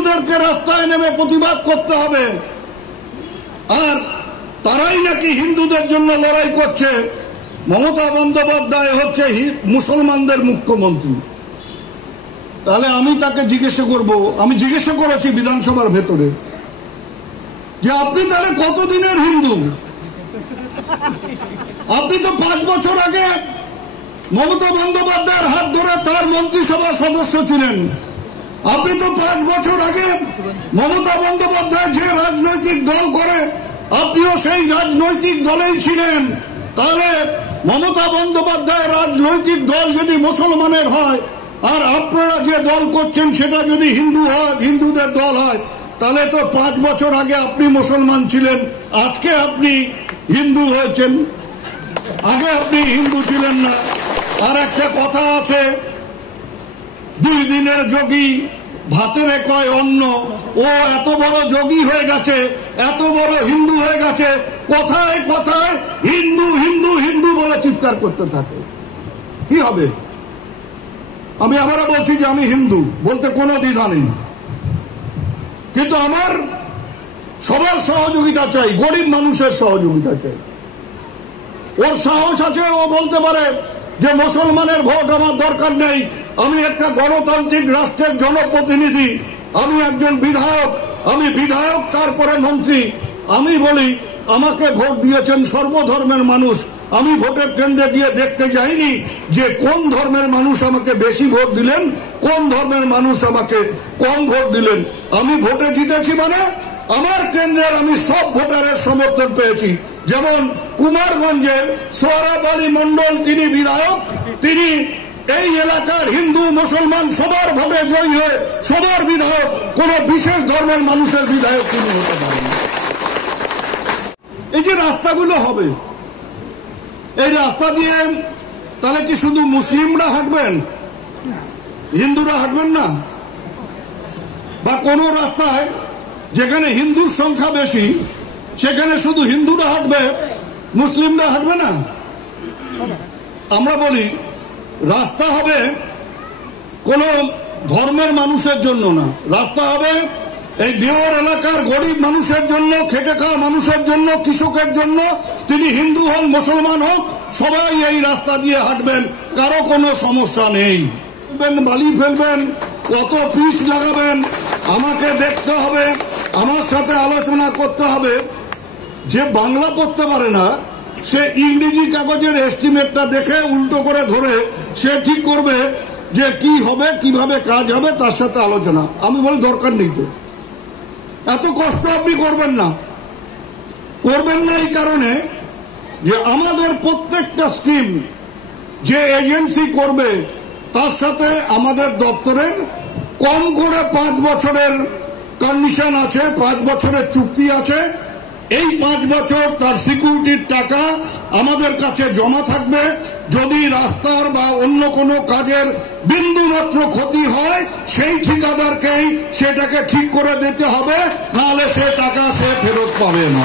হিন্দুদেরকে রাস্তায় নেমে প্রতিবাদ করতে হবে, আর তারাই নাকি হিন্দুদের জন্য লড়াই করছে। মমতা বন্দ্যোপাধ্যায় হচ্ছে মুসলমানদের মুখ্যমন্ত্রী। তাহলে আমি তাকে জিজ্ঞাসা করব, আমি জিজ্ঞাসা করেছি বিধানসভার ভেতরে, যে আপনি তাহলে কতদিনের হিন্দু? আপনি তো 5 বছর আগে মমতা বন্দ্যোপাধ্যায়ের হাত ধরে তার মন্ত্রিসভার সদস্য ছিলেন। আপনি তো 5 বছর আগে মমতা বন্দ্যোপাধ্যায় যে রাজনৈতিক দল করে আপনিও সেই রাজনৈতিক দলেই ছিলেন। তাহলে মমতা বন্দ্যোপাধ্যায়ের রাজনৈতিক দল যদি মুসলমানের হয়, আর আপনারা যে দল করছেন সেটা যদি হিন্দু হয়, হিন্দুদের দল হয়, তাহলে তো 5 বছর আগে আপনি মুসলমান ছিলেন, আজকে আপনি হিন্দু হয়েছেন, আগে আপনি হিন্দু ছিলেন না। আর একটা কথা আছে, 2 দিনের যোগী ভাতেরে কয় অন্ন। ও এত বড় যোগী হয়ে গেছে, এত বড় হিন্দু হয়ে গেছে, কথায় কথায় হিন্দু হিন্দু হিন্দু বলে চিৎকার করতে থাকে। কি হবে? আমি আবারও বলছি যে আমি হিন্দু, বলতে কোনো দ্বিধা নেই, কিন্তু আমার সবার সহযোগিতা চাই, গরিব মানুষের সহযোগিতা চাই। ওর সাহস আছে, ও বলতে পারে যে মুসলমানের ভোট আমার দরকার নেই, আমি একটা গণতান্ত্রিক রাষ্ট্রের জনপ্রতিনিধি, আমি একজন বিধায়ক, আমি বিধায়ক তারপরে মন্ত্রী। আমি বলি আমাকে ভোট দিয়েছেন সর্বধর্মের মানুষ, আমি ভোটের কেন্দ্রে গিয়ে দেখতে যাইনি যে কোন ধর্মের মানুষ আমাকে বেশি ভোট দিলেন, কোন ধর্মের মানুষ আমাকে কম ভোট দিলেন। আমি ভোটে জিতেছি মানে আমার কেন্দ্রের আমি সব ভোটারের সমর্থন পেয়েছি। যেমন কুমারগঞ্জের সোহরাব আলী মন্ডল, তিনি বিধায়ক, তিনি এই এলাকার হিন্দু মুসলমান সবার ভোটে জয়ী হয়ে সবার বিধায়ক, কোন বিশেষ ধর্মের মানুষের বিধায়ক তিনি হতে পারেন। এই যে রাস্তাগুলো হবে, এই রাস্তা দিয়ে তাহলে কি শুধু মুসলিমরা হাঁটবেন, হিন্দুরা হাঁটবেন না? বা কোন রাস্তায় যেখানে হিন্দুর সংখ্যা বেশি সেখানে শুধু হিন্দুরা হাঁটবে, মুসলিমরা হাঁটবে না? আমরা বলি রাস্তা হবে কোন ধর্মের মানুষের জন্য না, রাস্তা হবে এই দেওয়ার এলাকার গরিব মানুষের জন্য, খেটে খাওয়া মানুষের জন্য, কৃষকের জন্য। তিনি হিন্দু হন মুসলমান হোক, সবাই এই রাস্তা দিয়ে হাঁটবেন, কারো কোনো সমস্যা নেই। বালি ফেলবেন, কত পিচ লাগাবেন আমাকে দেখতে হবে, আমার সাথে আলোচনা করতে হবে। যে বাংলা পড়তে পারে না সে ইংরেজি কাগজের এস্টিমেটটা দেখে উল্টো করে ধরে সে ঠিক করবে যে কি হবে, কিভাবে কাজ হবে, তার সাথে আলোচনা। আমি বলি দরকার নেই, তো এত কষ্ট আপনি করবেন না। এই কারণে যে আমাদের প্রত্যেকটা স্কিম যে এজেন্সি করবে তার সাথে আমাদের দপ্তরের কম করে 5 বছরের কন্ডিশন আছে, 5 বছরের চুক্তি আছে। এই 5 বছর তার সিকিউরিটির টাকা আমাদের কাছে জমা থাকবে। যদি রাস্তার বা অন্য কোনো কাজের বিন্দু মাত্র ক্ষতি হয় সেই ঠিকাদারকেই সেটাকে ঠিক করে দিতে হবে, নাহলে সে টাকা সে ফেরত পাবে না।